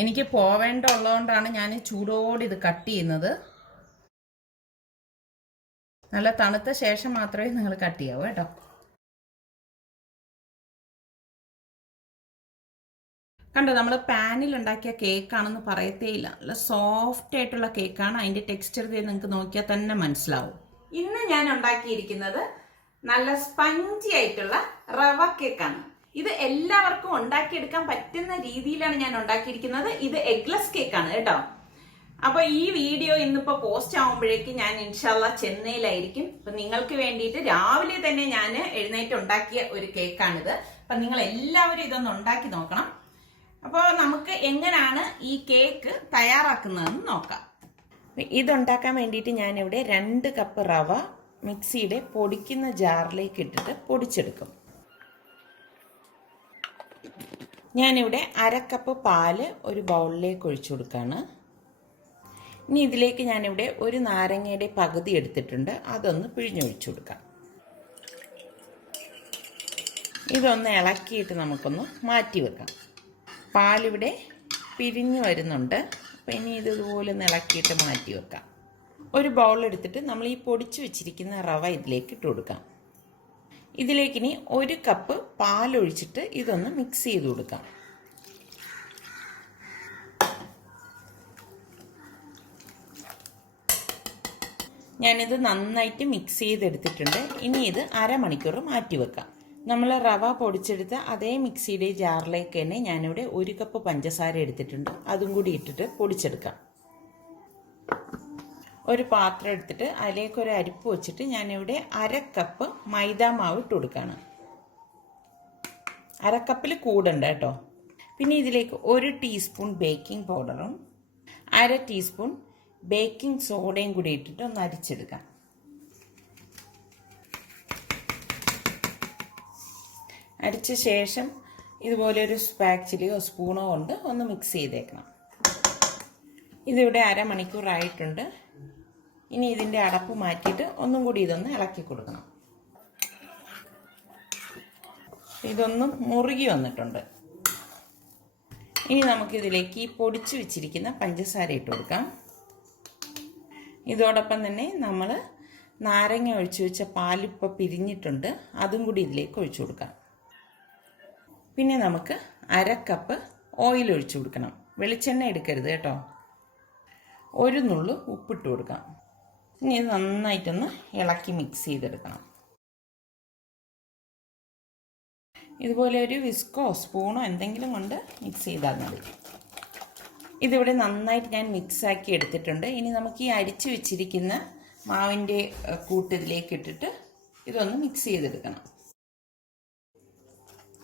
എനിക്ക് പോവേണ്ടതുള്ളതുകൊണ്ടാണ് ഞാൻ ചൂടോടെ ഇത് കട്ട് ചെയ്യുന്നത്. നല്ല തണുത്ത ശേഷം മാത്രമേ നിങ്ങൾ കട്ട് ചെയ്യാവൂ കേട്ടോ. കണ്ടോ, നമ്മൾ പാനിൽ ഉണ്ടാക്കിയ കേക്കാണെന്ന് പറയത്തേയില്ല. നല്ല സോഫ്റ്റ് ആയിട്ടുള്ള കേക്കാണ്. അതിൻ്റെ ടെക്സ്ചർ നിങ്ങൾക്ക് നോക്കിയാൽ തന്നെ മനസ്സിലാവും. ഇന്ന് ഞാൻ ഉണ്ടാക്കിയിരിക്കുന്നത് നല്ല സ്പഞ്ചി ആയിട്ടുള്ള റവ കേക്കാണ്. ഇത് എല്ലാവർക്കും ഉണ്ടാക്കിയെടുക്കാൻ പറ്റുന്ന രീതിയിലാണ് ഞാൻ ഉണ്ടാക്കിയിരിക്കുന്നത്. ഇത് എഗ്ലെസ് കേക്കാണ് കേട്ടോ. അപ്പൊ ഈ വീഡിയോ ഇന്നിപ്പോ പോസ്റ്റ് ആവുമ്പോഴേക്ക് ഞാൻ ഇൻഷാല്ല ചെന്നൈയിലായിരിക്കും. അപ്പൊ നിങ്ങൾക്ക് വേണ്ടിയിട്ട് രാവിലെ തന്നെ ഞാൻ എഴുന്നേറ്റ് ഉണ്ടാക്കിയ ഒരു കേക്കാണിത്. അപ്പൊ നിങ്ങൾ എല്ലാവരും ഇതൊന്ന് ഉണ്ടാക്കി നോക്കണം. അപ്പോൾ നമുക്ക് എങ്ങനെയാണ് ഈ കേക്ക് തയ്യാറാക്കുന്നതെന്ന് നോക്കാം. ഇതുണ്ടാക്കാൻ വേണ്ടിയിട്ട് ഞാനിവിടെ 2 കപ്പ് റവ മിക്സിയുടെ പൊടിക്കുന്ന ജാറിലേക്ക് ഇട്ടിട്ട് പൊടിച്ചെടുക്കും. ഞാനിവിടെ 1/2 കപ്പ് പാല് ഒരു ബൗളിലേക്ക് ഒഴിച്ചു കൊടുക്കുകയാണ്. ഇനി ഇതിലേക്ക് ഞാനിവിടെ ഒരു നാരങ്ങയുടെ പകുതി എടുത്തിട്ടുണ്ട്. അതൊന്ന് പിഴിഞ്ഞൊഴിച്ചു കൊടുക്കാം. ഇതൊന്ന് ഇളക്കിയിട്ട് നമുക്കൊന്ന് മാറ്റി വെക്കാം. പാലിവിടെ പിരിഞ്ഞു വരുന്നുണ്ട്. അപ്പം ഇനി ഇതുപോലെ ഒന്ന് ഇളക്കിയിട്ട് മാറ്റി വെക്കാം. ഒരു ബൗൾ എടുത്തിട്ട് നമ്മൾ ഈ പൊടിച്ചു വെച്ചിരിക്കുന്ന റവ ഇതിലേക്ക് ഇട്ട് കൊടുക്കാം. ഇതിലേക്ക് ഇനി 1 കപ്പ് പാലൊഴിച്ചിട്ട് ഇതൊന്ന് മിക്സ് ചെയ്ത് കൊടുക്കാം. ഞാനിത് നന്നായിട്ട് മിക്സ് ചെയ്തെടുത്തിട്ടുണ്ട്. ഇനി ഇത് അരമണിക്കൂർ മാറ്റി വെക്കാം. നമ്മൾ റവ പൊടിച്ചെടുത്ത അതേ മിക്സിയുടെ ജാറിലേക്ക് തന്നെ ഞാനിവിടെ 1 കപ്പ് പഞ്ചസാര എടുത്തിട്ടുണ്ട്. അതും കൂടി ഇട്ടിട്ട് പൊടിച്ചെടുക്കാം. ഒരു പാത്രം എടുത്തിട്ട് അതിലേക്ക് ഒരു അരിപ്പ് വെച്ചിട്ട് ഞാനിവിടെ 1/2 കപ്പ് മൈദാ മാവ് ഇട്ട് കൊടുക്കുകയാണ്. 1/2 കപ്പിൽ കൂടണ്ട കേട്ടോ. പിന്നെ ഇതിലേക്ക് 1 ടീസ്പൂൺ ബേക്കിംഗ് പൗഡറും 1/2 ടീസ്പൂൺ ബേക്കിംഗ് സോഡയും കൂടി ഇട്ടിട്ട് ഒന്ന് അരിച്ചെടുക്കാം. അരിച്ച ശേഷം ഇതുപോലെ ഒരു സ്പാച്ചിലിയോ സ്പൂണോ കൊണ്ട് ഒന്ന് മിക്സ് ചെയ്തേക്കണം. ഇതിവിടെ അരമണിക്കൂറായിട്ടുണ്ട്. ഇനി ഇതിൻ്റെ അടപ്പ് മാറ്റിയിട്ട് ഒന്നും കൂടി ഇതൊന്ന് ഇളക്കി കൊടുക്കണം. ഇതൊന്നും മുറുകി വന്നിട്ടുണ്ട്. ഇനി നമുക്കിതിലേക്ക് ഈ പൊടിച്ചു വെച്ചിരിക്കുന്ന പഞ്ചസാര ഇട്ട് കൊടുക്കാം. ഇതോടൊപ്പം തന്നെ നമ്മൾ നാരങ്ങ ഒഴിച്ചു വെച്ച പാലിപ്പോൾ പിരിഞ്ഞിട്ടുണ്ട്. അതും കൂടി ഇതിലേക്ക് ഒഴിച്ചു കൊടുക്കാം. പിന്നെ നമുക്ക് 1/2 കപ്പ് ഓയിൽ ഒഴിച്ചു കൊടുക്കണം. വെളിച്ചെണ്ണ എടുക്കരുത് കേട്ടോ. 1 നുള്ളു ഉപ്പിട്ട് കൊടുക്കാം. ഇനി ഇത് നന്നായിട്ടൊന്ന് ഇളക്കി മിക്സ് ചെയ്തെടുക്കണം. ഇതുപോലെ ഒരു വിസ്കോ സ്പൂണോ എന്തെങ്കിലും കൊണ്ട് മിക്സ് ചെയ്താൽ മതി. ഇതിവിടെ നന്നായിട്ട് ഞാൻ മിക്സാക്കി എടുത്തിട്ടുണ്ട്. ഇനി നമുക്ക് ഈ അരിച്ചു വെച്ചിരിക്കുന്ന മാവിൻ്റെ കൂട്ട് ഇതിലേക്ക് ഇട്ടിട്ട് ഇതൊന്ന് മിക്സ് ചെയ്തെടുക്കണം.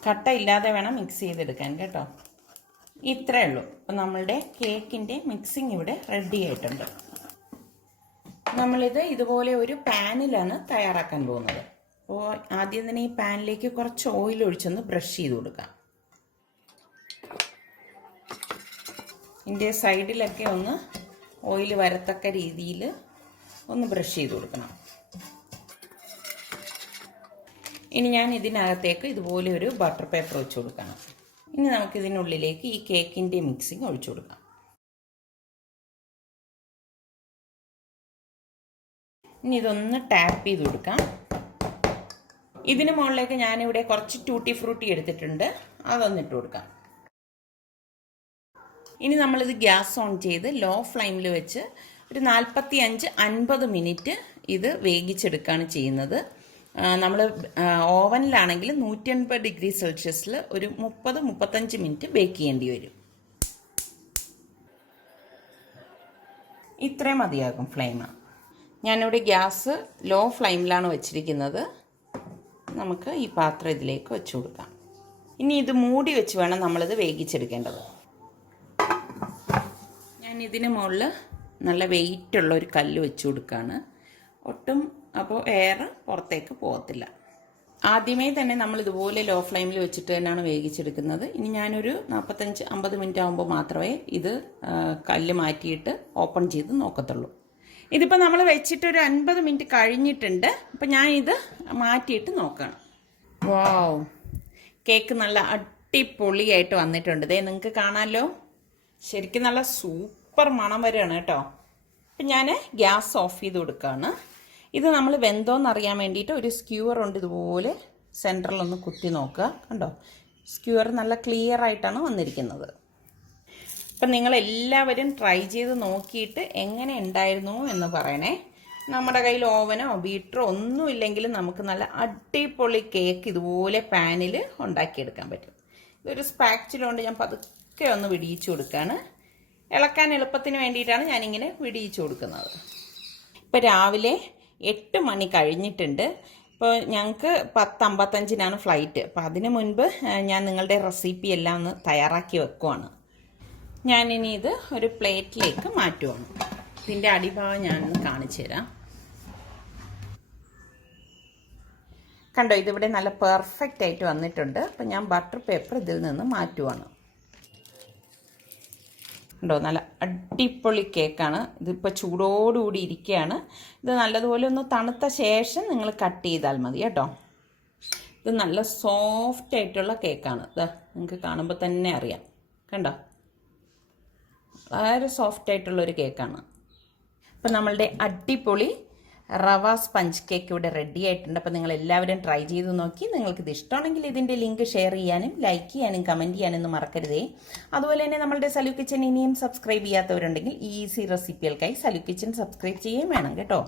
കട്ട ഇല്ലാതെ വേണം മിക്സ് ചെയ്തെടുക്കാൻ കേട്ടോ. ഇത്രയേ ഉള്ളൂ. അപ്പം നമ്മളുടെ കേക്കിൻ്റെ മിക്സിങ് ഇവിടെ റെഡി ആയിട്ടുണ്ട്. നമ്മളിത് ഇതുപോലെ ഒരു പാനിലാണ് തയ്യാറാക്കാൻ പോകുന്നത്. അപ്പോൾ ആദ്യം തന്നെ ഈ പാനിലേക്ക് കുറച്ച് ഓയിൽ ഒഴിച്ചൊന്ന് ബ്രഷ് ചെയ്ത് കൊടുക്കാം. ഇതിൻ്റെ സൈഡിലൊക്കെ ഒന്ന് ഓയിൽ വരത്തക്ക രീതിയിൽ ഒന്ന് ബ്രഷ് ചെയ്ത് കൊടുക്കണം. ഇനി ഞാൻ ഇതിനകത്തേക്ക് ഇതുപോലെ ഒരു ബട്ടർ പേപ്പർ വെച്ച് കൊടുക്കണം. ഇനി നമുക്കിതിനുള്ളിലേക്ക് ഈ കേക്കിൻ്റെ മിക്സിങ് ഒഴിച്ചു കൊടുക്കാം. ഇനി ഇതൊന്ന് ടാപ്പ് ചെയ്ത് കൊടുക്കാം. ഇതിന് മുകളിലേക്ക് ഞാനിവിടെ കുറച്ച് ടൂട്ടി ഫ്രൂട്ടി എടുത്തിട്ടുണ്ട്. അതൊന്നിട്ട് കൊടുക്കാം. ഇനി നമ്മളിത് ഗ്യാസ് ഓൺ ചെയ്ത് ലോ ഫ്ലെയിമിൽ വെച്ച് ഒരു 45-50 മിനിറ്റ് ഇത് വേവിച്ചെടുക്കുകയാണ് ചെയ്യുന്നത്. നമ്മൾ ഓവനിലാണെങ്കിൽ 180 ഡിഗ്രി സെൽഷ്യസിൽ ഒരു 30-35 മിനിറ്റ് ബേക്ക് ചെയ്യേണ്ടി വരും. ഇത്രയും മതിയാകും ഫ്ലെയിം. ഞാനിവിടെ ഗ്യാസ് ലോ ഫ്ലെയിമിലാണ് വെച്ചിരിക്കുന്നത്. നമുക്ക് ഈ പാത്രം ഇതിലേക്ക് വെച്ച് കൊടുക്കാം. ഇനി ഇത് മൂടി വെച്ച് വേണം നമ്മളിത് വേവിച്ചെടുക്കേണ്ടത്. ഞാൻ ഇതിന് മുകളിൽ നല്ല വെയിറ്റുള്ള ഒരു കല്ല് വെച്ച് കൊടുക്കുകയാണ്. ഒട്ടും അപ്പോൾ എയർ പുറത്തേക്ക് പോകത്തില്ല. ആദ്യമേ തന്നെ നമ്മൾ ഇതുപോലെ ലോ ഫ്ലെയിമിൽ വെച്ചിട്ട് തന്നെയാണ് വേവിച്ചെടുക്കുന്നത്. ഇനി ഞാനൊരു 45-50 മിനിറ്റ് ആകുമ്പോൾ മാത്രമേ ഇത് കല്ല് മാറ്റിയിട്ട് ഓപ്പൺ ചെയ്ത് നോക്കത്തുള്ളൂ. ഇതിപ്പോൾ നമ്മൾ വെച്ചിട്ടൊരു 50 മിനിറ്റ് കഴിഞ്ഞിട്ടുണ്ട്. അപ്പോൾ ഞാനിത് മാറ്റിയിട്ട് നോക്കണം. വാവ്, കേക്ക് നല്ല അടിപൊളിയായിട്ട് വന്നിട്ടുണ്ട്. ദേ നിങ്ങൾക്ക് കാണാമല്ലോ. ശരിക്കും നല്ല സൂപ്പർ മണം വരികയാണ് കേട്ടോ. അപ്പം ഞാൻ ഗ്യാസ് ഓഫ് ചെയ്ത് കൊടുക്കുകയാണ്. ഇത് നമ്മൾ വെന്തോന്നറിയാൻ വേണ്ടിയിട്ട് ഒരു സ്ക്യൂവർ ഉണ്ട്, ഇതുപോലെ സെൻറ്ററിലൊന്ന് കുത്തി നോക്കുക. കണ്ടോ, സ്ക്യൂവർ നല്ല ക്ലിയർ ആയിട്ടാണ് വന്നിരിക്കുന്നത്. അപ്പം നിങ്ങളെല്ലാവരും ട്രൈ ചെയ്ത് നോക്കിയിട്ട് എങ്ങനെ ഉണ്ടായിരുന്നു എന്ന് പറയണേ. നമ്മുടെ കയ്യിൽ ഓവനോ ബീറ്ററോ ഒന്നും ഇല്ലെങ്കിലും നമുക്ക് നല്ല അടിപൊളി കേക്ക് ഇതുപോലെ പാനിൽ ഉണ്ടാക്കിയെടുക്കാൻ പറ്റും. ഇതൊരു സ്പാച്ചിലുകൊണ്ട് ഞാൻ പതുക്കെ ഒന്ന് വിടിയിച്ചു കൊടുക്കുകയാണ്. ഇളക്കാൻ എളുപ്പത്തിന് വേണ്ടിയിട്ടാണ് ഞാനിങ്ങനെ വിടിയിച്ചു കൊടുക്കുന്നത്. ഇപ്പോൾ രാവിലെ 8 മണി കഴിഞ്ഞിട്ടുണ്ട്. ഇപ്പോൾ ഞങ്ങൾക്ക് 10:55 ഫ്ലൈറ്റ്. അപ്പോൾ അതിന് മുൻപ് ഞാൻ നിങ്ങളുടെ റെസിപ്പി എല്ലാം ഒന്ന് തയ്യാറാക്കി വെക്കുവാണ്. ഞാനിനി ഇത് ഒരു പ്ലേറ്റിലേക്ക് മാറ്റുവാണ്. ഇതിൻ്റെ അടിഭാഗം ഞാനൊന്ന് കാണിച്ചു തരാം. കണ്ടോ, ഇതിവിടെ നല്ല പെർഫെക്റ്റ് ആയിട്ട് വന്നിട്ടുണ്ട്. അപ്പം ഞാൻ ബട്ടർ പേപ്പർ ഇതിൽ നിന്ന് മാറ്റുവാണ്. കണ്ടോ, നല്ല അടിപൊളി കേക്കാണ്. ഇതിപ്പോൾ ചൂടോടുകൂടി ഇരിക്കുകയാണ്. ഇത് നല്ലതുപോലെ ഒന്ന് തണുത്ത ശേഷം നിങ്ങൾ കട്ട് ചെയ്താൽ മതി കേട്ടോ. ഇത് നല്ല സോഫ്റ്റ് ആയിട്ടുള്ള കേക്കാണ്. ഇത് നിങ്ങൾക്ക് കാണുമ്പോൾ തന്നെ അറിയാം. കണ്ടോ, വളരെ സോഫ്റ്റ് ആയിട്ടുള്ളൊരു കേക്കാണ്. അപ്പം നമ്മളുടെ അടിപൊളി റവ സ്പഞ്ച് കേക്ക് ഇവിടെ റെഡി ആയിട്ടുണ്ട്. അപ്പോൾ നിങ്ങൾ എല്ലാവരും ട്രൈ ചെയ്ത് നോക്കി. നിങ്ങൾക്കിത് ഇഷ്ടമാണെങ്കിൽ ഇതിൻ്റെ ലിങ്ക് ഷെയർ ചെയ്യാനും ലൈക്ക് ചെയ്യാനും കമൻറ്റ് ചെയ്യാനൊന്നും മറക്കരുതേ. അതുപോലെ തന്നെ നമ്മളുടെ സലു കിച്ചൻ ഇനിയും സബ്സ്ക്രൈബ് ചെയ്യാത്തവരുണ്ടെങ്കിൽ ഈസി റെസിപ്പികൾക്കായി സലു കിച്ചൻ സബ്സ്ക്രൈബ് ചെയ്യുകയും വേണം കേട്ടോ.